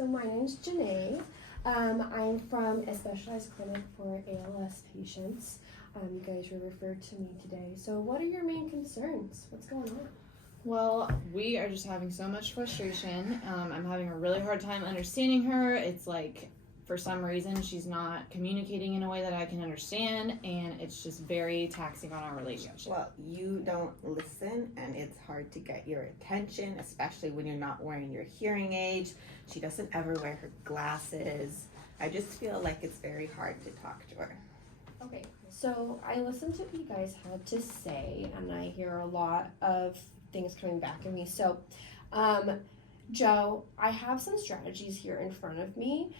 so my name's Janae. I'm from a specialized clinic for ALS patients. You guys were referred to me today. So what are your main concerns? What's going on? Well, we are just having so much frustration. I'm having a really hard time understanding her. It's like, for some reason, she's not communicating in a way that I can understand, and it's just very taxing on our relationship. Well, you don't listen, and it's hard to get your attention, especially when you're not wearing your hearing aid. She doesn't ever wear her glasses. I just feel like it's very hard to talk to her. Okay, so I listened to what you guys had to say, and I hear a lot of things coming back at me. So, Joe, I have some strategies here in front of me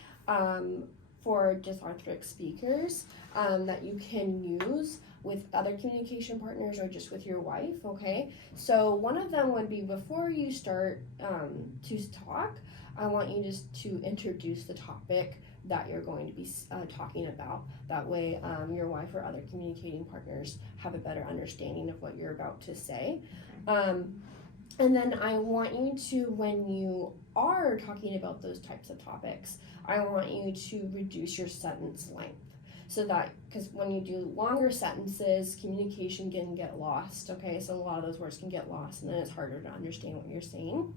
for dysarthric speakers that you can use with other communication partners or just with your wife, okay? So one of them would be, before you start to talk, I want you just to introduce the topic that you're going to be talking about. That way your wife or other communicating partners have a better understanding of what you're about to say. And then I want you to, when you are talking about those types of topics, I want you to reduce your sentence length. So that, because when you do longer sentences, communication can get lost, okay? So a lot of those words can get lost, and then it's harder to understand what you're saying.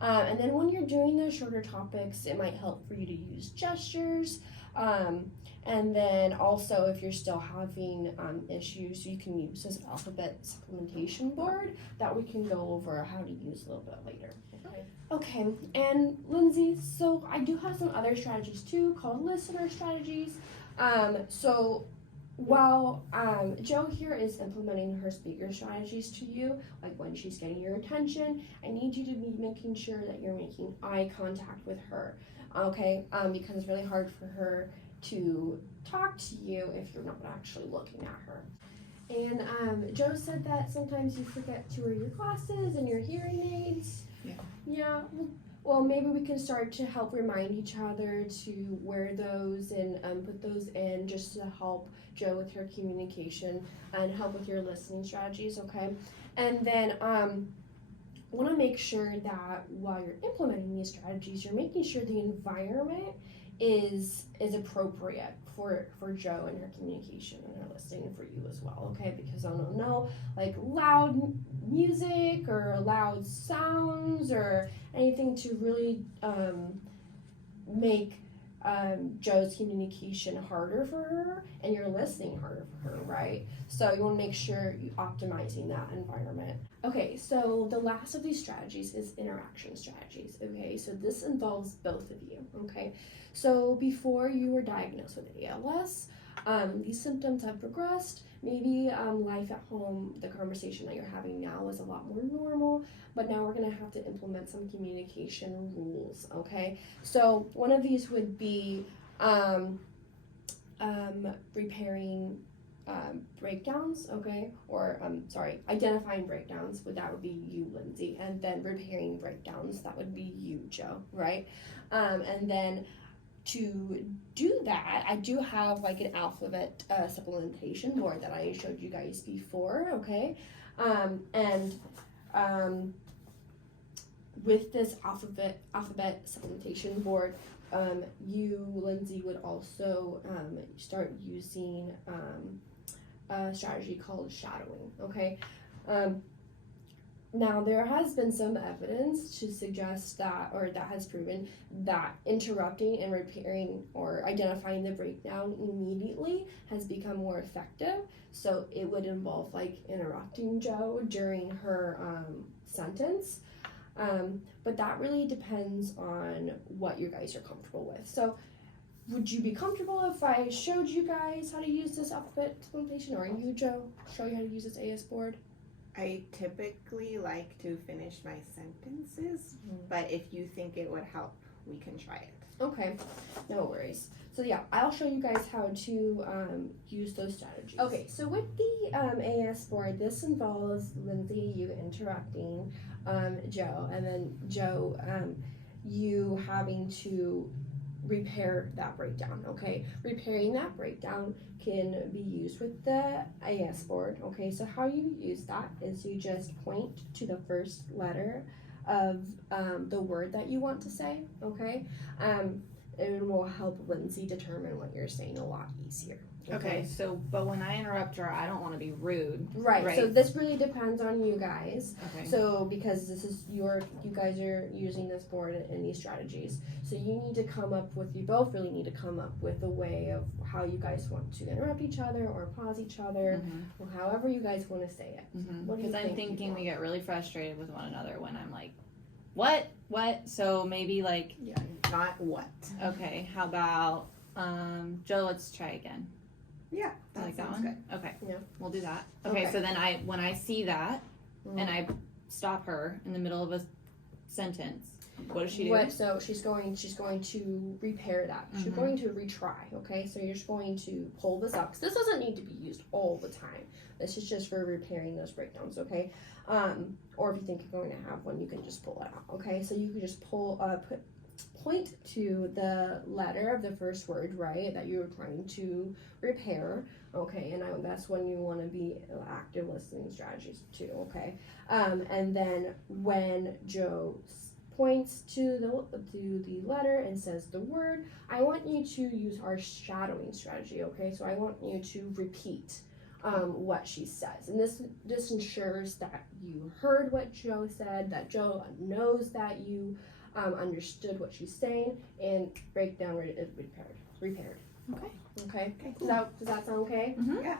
And then when you're doing those shorter topics, it might help for you to use gestures. And then also, if you're still having issues, you can use this alphabet supplementation board that we can go over how to use a little bit later. Okay, and Lindsay, so I do have some other strategies too, called listener strategies. So while Joe here is implementing her speaker strategies to you, like when she's getting your attention, I need you to be making sure that you're making eye contact with her, okay? Because it's really hard for her to talk to you if you're not actually looking at her. And Joe said that sometimes you forget to wear your glasses and your hearing aids. Yeah. Well, maybe we can start to help remind each other to wear those and put those in, just to help Joe with her communication and help with your listening strategies, okay? And then want to make sure that while you're implementing these strategies, you're making sure the environment is appropriate for Joe and her communication and her listening, and for you as well, okay? Because I don't know, like loud music or loud sounds or anything to really make Joe's communication harder for her and your listening harder for her, right? So you want to make sure you're optimizing that environment. Okay, so the last of these strategies is interaction strategies, okay? So this involves both of you, okay? So before you were diagnosed with ALS, these symptoms have progressed. Maybe life at home, the conversation that you're having now is a lot more normal, but now we're gonna have to implement some communication rules, okay? So one of these would be repairing breakdowns, okay? Or, identifying breakdowns, that would be you, Lindsay, and then repairing breakdowns, that would be you, Joe, right? And then to do that, I do have like an alphabet supplementation board that I showed you guys before, okay? With this alphabet supplementation board, you, Lindsay, would also start using a strategy called shadowing, okay? Now, there has been some evidence to suggest that, or that has proven that interrupting and repairing or identifying the breakdown immediately has become more effective. So it would involve like interrupting Joe during her sentence. But that really depends on what you guys are comfortable with. So would you be comfortable if I showed you guys how to use this alphabet supplementation, or you, Joe, show you how to use this AS board? I typically like to finish my sentences, but if you think it would help, we can try it. Okay, no worries. So yeah, I'll show you guys how to use those strategies. Okay, so with the AS board, this involves Lindsay, you interrupting Joe, and then Joe, you having to repair that breakdown, okay? Repairing that breakdown can be used with the AS board, okay? So how you use that is you just point to the first letter of the word that you want to say, okay? It will help Lindsay determine what you're saying a lot easier. Okay, so, but when I interrupt her, I don't want to be rude. Right. So this really depends on you guys. Okay. So because this is you guys are using this board and these strategies. So you both really need to come up with a way of how you guys want to interrupt each other or pause each other, or however you guys want to say it. What do you Because I'm think thinking we get really frustrated with one another when I'm like, what? So maybe like, Yeah, not what. okay, how about, Joe, let's try again. Yeah, I like that sounds one. Okay. Yeah. We'll do that. Okay, Okay. so then when I see that and I stop her in the middle of a sentence, what does she do? So she's going to repair that. She's going to retry. Okay, so you're just going to pull this up. 'Cause this doesn't need to be used all the time. This is just for repairing those breakdowns. Okay, or if you think you're going to have one, you can just pull it out. Okay, so you can just point to the letter of the first word, right, that you're trying to repair. Okay, and that's when you want to be active listening strategies too. Okay, and then when Joe points to the letter and says the word, I want you to use our shadowing strategy. Okay, so I want you to repeat what she says, and this ensures that you heard what Joe said, that Joe knows that you understood what she's saying, and breakdown is repaired. Okay. Okay. Okay, cool. Does that sound okay? Yeah.